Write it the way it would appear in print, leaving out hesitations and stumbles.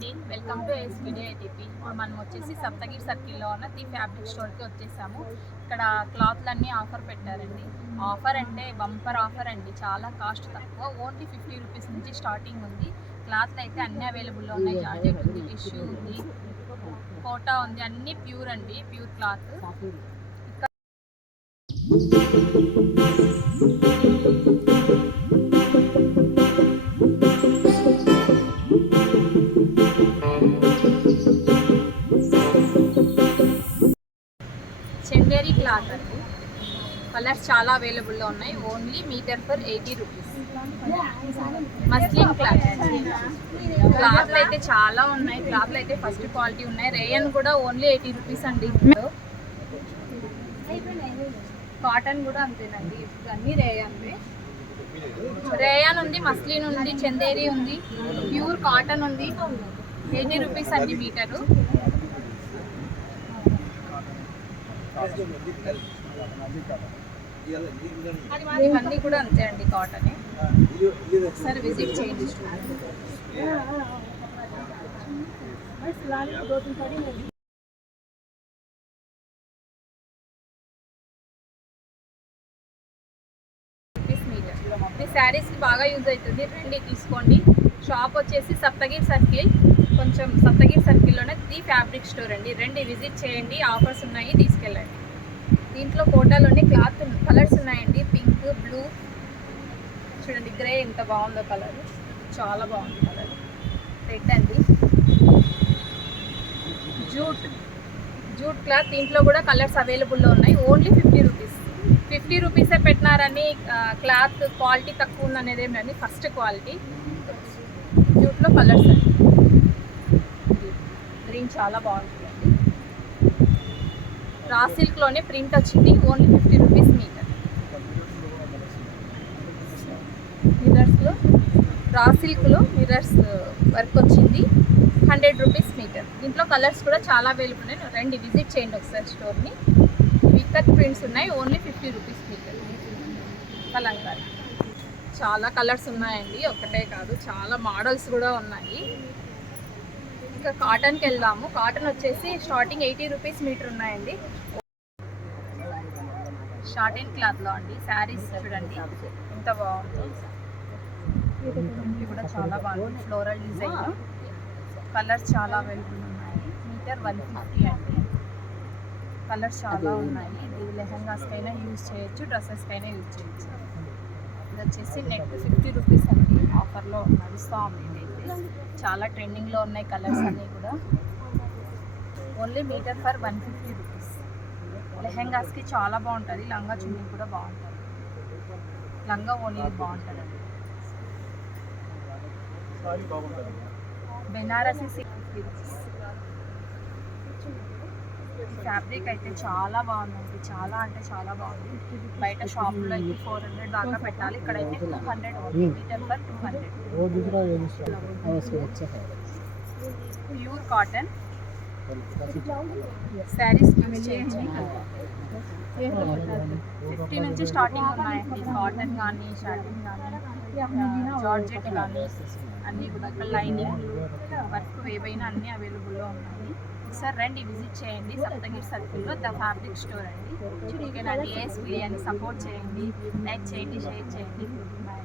అండి, welcome to ASPDITP. ఇప్పుడు మనం వచ్చేసి సప్తగిరి సర్కిల్లో ఉన్న ది ఫ్యాబ్రిక్ స్టోర్కి వచ్చేసాము. ఇక్కడ క్లాత్లన్నీ ఆఫర్ పెట్టారండి. ఆఫర్ అంటే బంపర్ ఆఫర్ అండి, చాలా కాస్ట్ తక్కువ. ఓన్లీ 50 రూపీస్ నుంచి స్టార్టింగ్ ఉంది. క్లాత్లు అయితే అన్నీ అవైలబుల్లో ఉన్నాయి. జార్జెట్ ఉంది, టిష్యూ ఉంది, కోటా ఉంది, అన్నీ ప్యూర్ అండి, ప్యూర్ క్లాత్. చందేరి క్లాత్ అండి, కలర్స్ చాలా అవైలబుల్లో ఉన్నాయి. Only metre for 80 rupees. Muslin cloth, క్లాత్లు అయితే చాలా ఉన్నాయి. క్లాత్లు అయితే ఫస్ట్ క్వాలిటీ ఉన్నాయి. రేయన్ కూడా ఓన్లీ 80 రూపీస్ అండి. కాటన్ కూడా అంతేనండి, అన్నీ రేయన్వే. రేయాన్ ఉంది, మస్లిన్ ఉంది, చందేరి ఉంది, ప్యూర్ కాటన్ ఉంది. 80 రూపీస్ అండి మీటరు. ఇవన్నీ కూడా అంతే అండి, కాటనే. ఒకసారి విజిట్ చేయండి స్టూడెంట్. మీ శారీస్కి బాగా యూజ్ అవుతుంది, రండి తీసుకోండి. షాప్ వచ్చేసి సప్తగిరి సర్కిల్, కొంచెం సప్తగిరి సర్కిల్లోనే ది ఫ్యాబ్రిక్ స్టోర్ అండి. రండి విజిట్ చేయండి, ఆఫర్స్ ఉన్నాయి, తీసుకెళ్ళండి. దీంట్లో కోటాలోనే క్లాత్ కలర్స్ ఉన్నాయండి. పింక్, బ్లూ, చూడండి గ్రే ఎంత బాగుందో కలర్, చాలా బాగుంది కలర్. రెడ్ అండి, జూట్ క్లాత్. దీంట్లో కూడా కలర్స్ అవైలబుల్లో ఉన్నాయి. Only 50 rupees. 50 రూపీసే పెట్టినారని క్లాత్ క్వాలిటీ తక్కువ ఉందనేది ఏమి, ఫస్ట్ క్వాలిటీ. జూట్లో కలర్స్ అండి, గ్రీన్ చాలా బాగుంటుందండి. రా సిల్క్లోనే ప్రింట్ వచ్చింది. Only 50 rupees metre. మిర్రర్స్లో రా సిల్క్లో మిర్రర్స్ వర్క్ వచ్చింది. 100 రూపీస్ మీటర్. దీంట్లో కలర్స్ కూడా చాలా అవైలబుల్ ఉన్నాయి. రండి విజిట్ చేయండి ఒకసారి స్టోర్ని. వికట్ ప్రింట్స్ ఉన్నాయి. Only 50 rupees metre. కలంకారీ చాలా కలర్స్ ఉన్నాయండి, ఒకటే కాదు, చాలా మోడల్స్ కూడా ఉన్నాయి. ఇంకా కాటన్కి వెళ్దాము. కాటన్ వచ్చేసి స్టార్టింగ్ 80 రూపీస్ మీటర్ ఉన్నాయండి. షార్టిన్ క్లాత్లో అండి శారీస్ చూడండి ఎంత బాగుంది. ఇది కూడా చాలా బాగుంది, ఫ్లోరల్ డిజైన్. కలర్స్ చాలా అవైలబుల్ ఉన్నాయి. మీటర్ 150 అండి. కలర్స్ చాలా ఉన్నాయి. ఇది లెహంగాస్కైనా యూజ్ చేయొచ్చు, డ్రెస్సెస్కైనా యూజ్ చేయొచ్చు. ఇది వచ్చేసి నెక్ 50 రూపీస్ అండి, ఆఫర్లో నడుస్తూ ఉంది. ఇదైతే చాలా ట్రెండింగ్లో ఉన్నాయి కలర్స్ అన్నీ కూడా. Only metre for 150 rupees. లెహంగాస్కి చాలా బాగుంటుంది. లంగా చున్నీ కూడా బాగుంటుంది. లంగా ఓన్లీ బాగుంటుంది. బెనారసీ 50 రూపీస్. ఫ్యాబ్రిక్ అయితే చాలా బాగుందండి, చాలా అంటే చాలా బాగుంది. బయట షాప్లో అయితే 400 దాకా పెట్టాలి, ఇక్కడైతే 200 metre for 200. Pure cotton saris use చేయొచ్చు. 50 నుంచి స్టార్టింగ్ ఉన్నాయండి. కాటన్ కానీ, షార్టింగ్ కానీ, జార్జెట్ కానీ అన్నీ కూడా. ఇక్కడ లైనింగ్ వర్క్ ఏవైనా అన్నీ అవైలబుల్లో ఉన్నాయి. ఒకసారి రండి విజిట్ చేయండి. సప్తగిరి సర్కిల్లో ద ఫ్యాబ్రిక్ స్టోర్ అండి. ఓకేనండి, ASPDI అని సపోర్ట్ చేయండి, లైక్ చేయండి, షేర్ చేయండి. బాయ్.